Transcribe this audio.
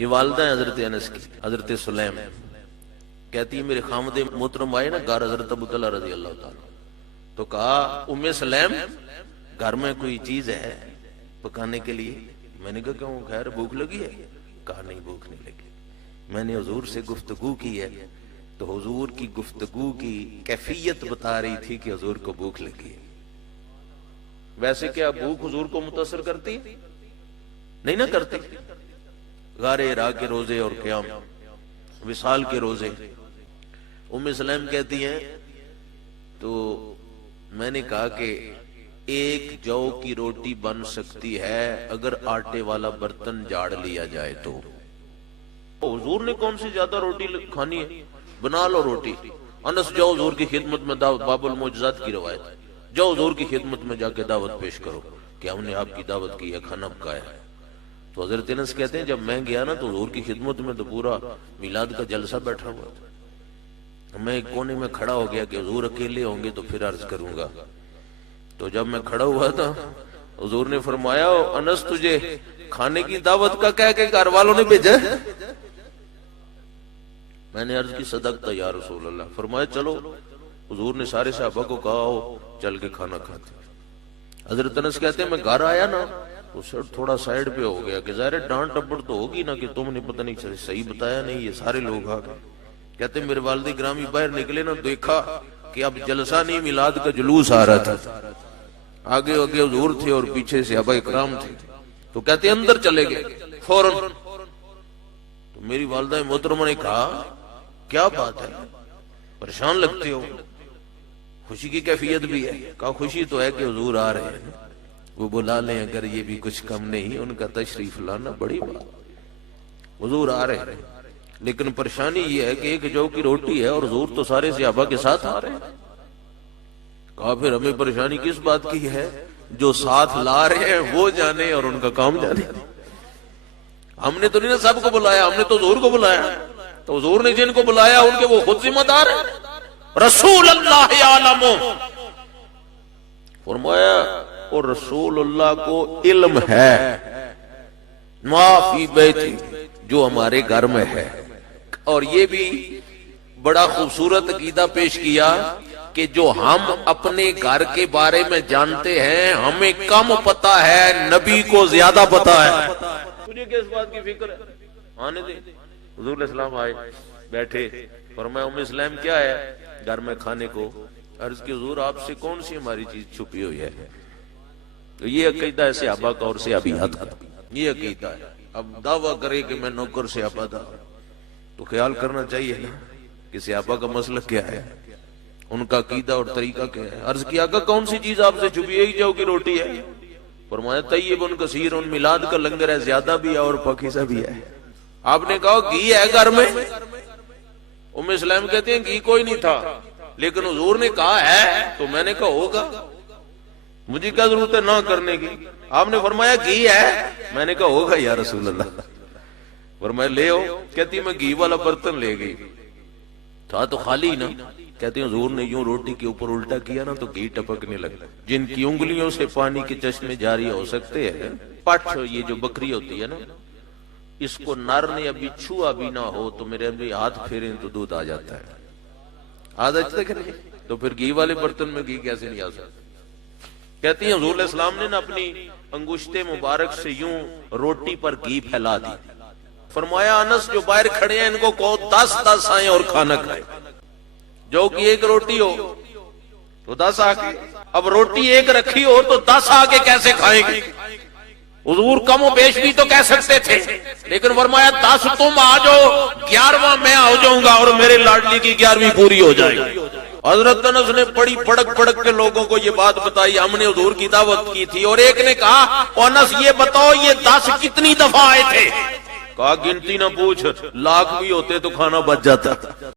یہ والدہ ہے حضرت انس کی، حضرت سلیم، کہتی ہے میرے خامد محترم آئے نا گھر حضرت ابو طلحہ رضی اللہ تعالیٰ، تو کہا ام سلیم گھر میں کوئی چیز ہے پکانے کے لیے؟ میں نے کہا کیوں خیر بھوک لگی ہے؟ کہا نہیں بھوک نہیں لگی، میں نے حضور سے گفتگو کی ہے تو حضور کی گفتگو کی کیفیت بتا رہی تھی کہ حضور کو بھوک لگی ہے۔ ویسے کیا بھوک حضور کو متاثر کرتی نہیں نہ کرتی؟ غار ہرا کے روزے اور قیام، وصال کے روزے، ام سلیم کہتی ہیں تو میں نے کہا کہ ایک جو کی روٹی بن سکتی ہے اگر آٹے والا برتن جاڑ لیا جائے تو۔ حضور نے کون سی زیادہ روٹی کھانی ہے؟ بنا لو روٹی۔ انس جاؤ حضور کی خدمت میں دعوت، باب المعجزات کی روایت، جاؤ حضور کی خدمت میں جا کے دعوت پیش کرو کہ ہم نے آپ کی دعوت کی ہے، کھانا پکایا ہے۔ تو حضرت انس کہتے ہیں جب میں گیا نا تو حضور کی خدمت میں تو پورا میلاد کا جلسہ بیٹھا ہوا تھا، میں ایک کونے میں کھڑا ہو گیا کہ حضور اکیلے ہوں گے تو پھر عرض کروں گا۔ تو جب میں کھڑا ہوا تھا حضور نے فرمایا انس تجھے کھانے کی دعوت کا کہہ کے گھر والوں نے بھیجا؟ میں نے عرض کی صدقتا یا رسول اللہ۔ فرمایا چلو، حضور نے سارے صحابہ کو کہا ہو چل کے کھانا کھاتے۔ حضرت انس کہتے ہیں میں گھر آیا نا تو سر تھوڑا سائیڈ پہ ہو گیا کہ ظاہر ڈانٹ ٹپڑ تو ہوگی نا کہ تم نے پتہ نہیں صحیح بتایا نہیں، یہ سارے لوگ آ گئے۔ کہتے ہیں میرے والد گرامی باہر نکلے نا، دیکھا کہ اب جلسہ نہیں میلاد کا جلوس آ رہا تھا، آگے آگے حضور تھے اور پیچھے صحابہ اکرام تھے، تو کہتے ہیں اندر چلے گئے فوراً۔ تو میری والدہ محترمہ نے کہا کیا بات ہے، پریشان لگتے ہو؟ خوشی کی کیفیت بھی ہے؟ کہا خوشی تو ہے کہ حضور آ رہے ہیں، وہ بلا لیں اگر یہ بھی کچھ کم نہیں، ان کا تشریف لانا بڑی بات، حضور آ رہے ہیں، لیکن پریشانی یہ ہے کہ ایک جو کی روٹی ہے اور حضور تو سارے صحابہ کے ساتھ آ رہے ہیں۔ کہا پھر ہمیں پریشانی کس بات کی ہے؟ جو ساتھ لا رہے ہیں وہ جانے اور ان کا کام جانے، ہم نے تو نہیں سب کو بلایا، ہم نے تو حضور کو بلایا، تو حضور نے جن کو بلایا ان کے وہ خود ذمہ دار ہیں۔ رسول اللہ عالم، فرمایا اور رسول اللہ کو علم ہے ما فی بیتی، جو ہمارے گھر میں ہے۔ اور یہ بھی بڑا خوبصورت عقیدہ پیش کیا کہ جو ہم اپنے گھر کے بارے میں جانتے ہیں ہمیں کم پتا ہے، نبی کو زیادہ پتا ہے۔ تجھے کس بات کی فکر ہے؟ آنے دے۔ حضور علیہ السلام آئے بیٹھے، فرمایا ام سلیم کیا ہے گھر میں کھانے کو؟ عرض کی حضور آپ سے کون سی ہماری چیز چھپی ہوئی ہے؟ تو یہ عقیدہ ہے صحابہ کا اور صحابیات کا، یہ عقیدہ ہے۔ اب دعویٰ کرے کہ میں نوکر صحابہ تھا تو خیال کرنا چاہیے نا کہ صحابہ کا مسلک کیا ہے، ان کا عقیدہ اور طریقہ کیا ہے۔ عرض کیا کہ کون سی چیز آپ سے چھپی ہے؟ جو کی روٹی ہے۔ فرمایا طیب کثیر، ان میلاد کا لنگر ہے، زیادہ بھی ہے اور پاکیزہ بھی ہے۔ آپ نے کہا گھی ہے گھر میں؟ ام سلیم کہتے ہیں گھی کوئی نہیں تھا، لیکن حضور نے کہا ہے تو میں نے کہا ہوگا، مجھے کیا ضرورت ہے نہ کرنے کی؟ آپ نے فرمایا گھی ہے، میں نے کہا ہوگا یا رسول اللہ۔ فرمایا لے آؤ۔ کہتی میں گھی والا برتن لے گئی، تھا تو خالی نا۔ کہتے ہیں حضور نے یوں روٹی کے اوپر الٹا کیا نا تو گھی ٹپکنے لگا۔ جن کی انگلیوں سے پانی کے چشمے جاری ہو سکتے ہیں، پٹھ یہ جو بکری ہوتی ہے نا، اس کو نر نے ابھی چھوا بھی نہ ہو تو میرے ابھی ہاتھ پھیریں تو دودھ آ جاتا ہے، عادت تک نہیں، تو پھر گھی والے برتن میں گھی کیسے نہیں آ سکتا؟ کہتی ہیں حضور علیہ السلام نے نا اپنی انگشت مبارک سے یوں روٹی پر گھی پھیلا دی۔ فرمایا انس جو باہر کھڑے ہیں ان کو کہو 10 آئیں اور کھانا کھائیں۔ جو کی ایک روٹی ہو تو 10 آ کے، اب روٹی ایک رکھی ہو تو 10 آ کے کیسے کھائیں گے؟ حضور کم و بیش بھی تو کہہ سکتے تھے، لیکن فرمایا 10 تم آ جاؤ، 11واں میں آ جاؤں گا اور میرے لاڈلی کی 11ویں پوری ہو جائے گی۔ حضرت انس نے بڑی پڑک پڑک کے لوگوں کو یہ بات بتائی، ہم نے حضور کی دعوت کی تھی، اور ایک نے کہا انس یہ بتاؤ یہ 10 کتنی دفعہ آئے تھے؟ کہا گنتی نہ پوچھ، لاکھ بھی ہوتے تو کھانا بچ جاتا۔